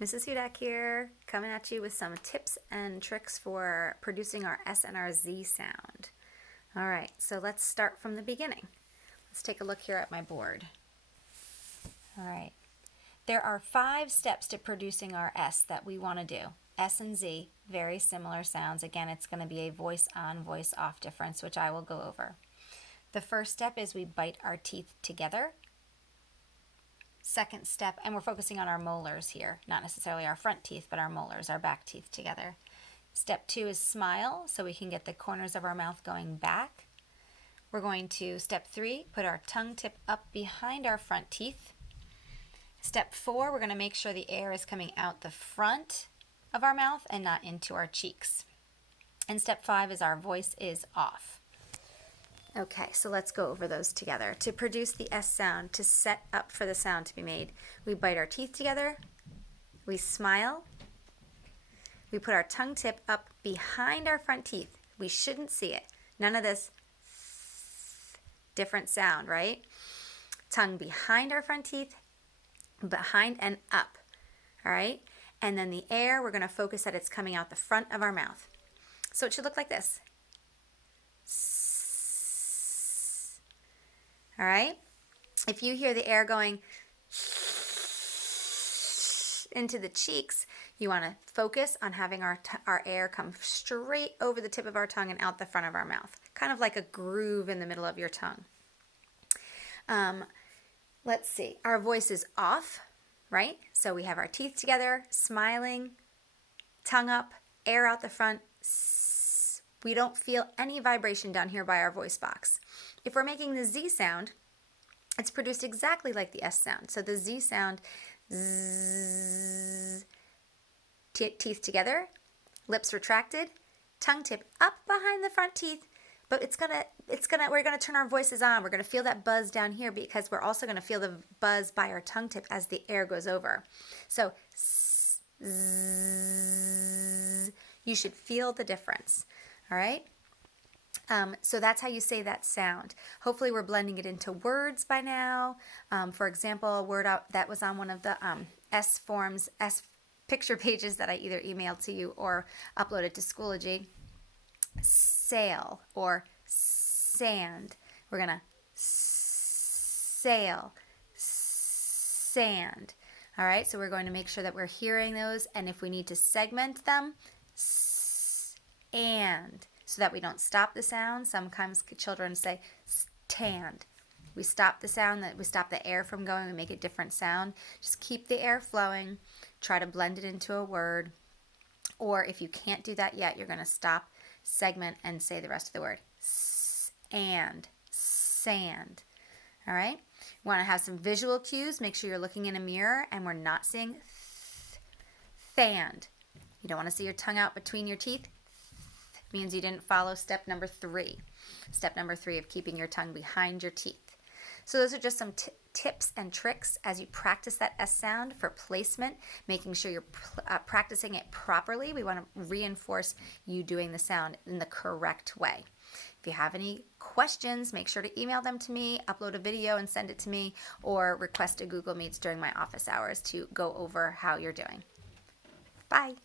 Mrs. Hudak here, coming at you with some tips and tricks for producing our S and our Z sound. All right, so let's start from the beginning. Let's take a look here at my board. All right, there are 5 steps to producing our S that we want to do. S and Z, very similar sounds. Again, it's going to be a voice on, voice off difference, which I will go over. The first step is we bite our teeth together. Second step, and we're focusing on our molars here, not necessarily our front teeth, but our molars, our back teeth together. Step 2 is smile, so we can get the corners of our mouth going back. We're going to, step 3, put our tongue tip up behind our front teeth. Step 4, we're going to make sure the air is coming out the front of our mouth and not into our cheeks. And step 5 is our voice is off. Okay, so let's go over those together. To produce the S sound, to set up for the sound to be made, we bite our teeth together, we smile, we put our tongue tip up behind our front teeth. We shouldn't see it. None of this different sound, right? Tongue behind our front teeth, behind and up, all right? And then the air, we're going to focus that it's coming out the front of our mouth. So it should look like this. All right? If you hear the air going into the cheeks, you want to focus on having our air come straight over the tip of our tongue and out the front of our mouth, kind of like a groove in the middle of your tongue. Let's see. Our voice is off, right? So we have our teeth together, smiling, tongue up, air out the front. We don't feel any vibration down here by our voice box. If we're making the Z sound, it's produced exactly like the S sound. So the Z sound, zzz, teeth together, lips retracted, tongue tip up behind the front teeth, but we're gonna turn our voices on. We're gonna feel that buzz down here because we're also gonna feel the buzz by our tongue tip as the air goes over. So zzz, you should feel the difference. All right? So that's how you say that sound. Hopefully we're blending it into words by now. For example, a word that was on one of the S picture pages that I either emailed to you or uploaded to Schoology. Sail or sand. We're going to sail, sand. All right, so we're going to make sure that we're hearing those, and if we need to segment them, and so that we don't stop the sound. Sometimes children say stand. We stop the sound, we stop the air from going, we make a different sound. Just keep the air flowing, try to blend it into a word, or if you can't do that yet, you're going to stop, segment, and say the rest of the word. And, sand. All right? You want to have some visual cues. Make sure you're looking in a mirror and we're not saying fanned. You don't want to see your tongue out between your teeth. Means you didn't follow step number 3. Step number 3 of keeping your tongue behind your teeth. So those are just some tips and tricks as you practice that S sound for placement, making sure you're practicing it properly. We want to reinforce you doing the sound in the correct way. If you have any questions, make sure to email them to me, upload a video and send it to me, or request a Google Meets during my office hours to go over how you're doing. Bye.